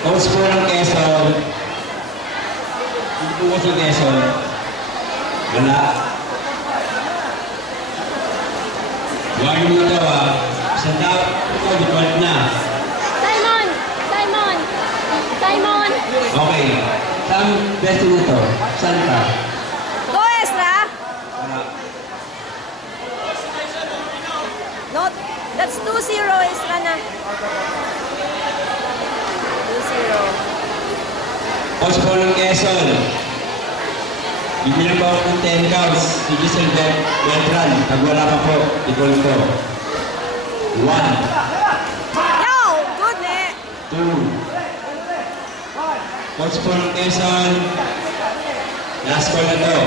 Coach po ng Quezon. Hindi po coach ng Quezon. Wala. Warning mo daw ah. Isang tao po, default na. Simon! Simon! Simon! Okay. Saan best na to? Saan ka? Go, Ezra! Wala. No, that's 2-0, Ezra na. 2-0. Coach po ng Quezon. Bibili po ako ng 10 counts. Si Giselle Beltran. Pag wala pa po, default ko. 1, Yo! Good, eh! 2. Coach po ng Quezon. Last call na to.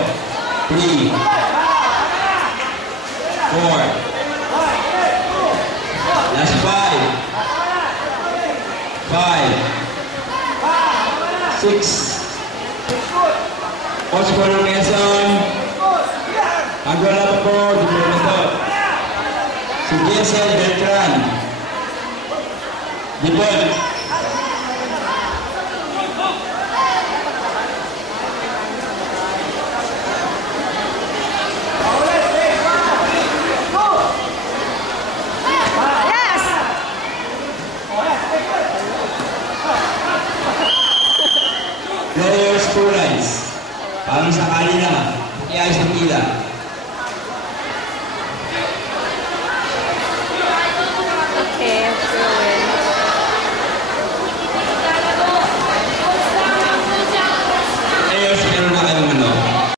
3, 4, 5. Last 5, 6. Coach po ng Quezon. Pag wala pa po, default na to. Si Giselle Beltran. Default.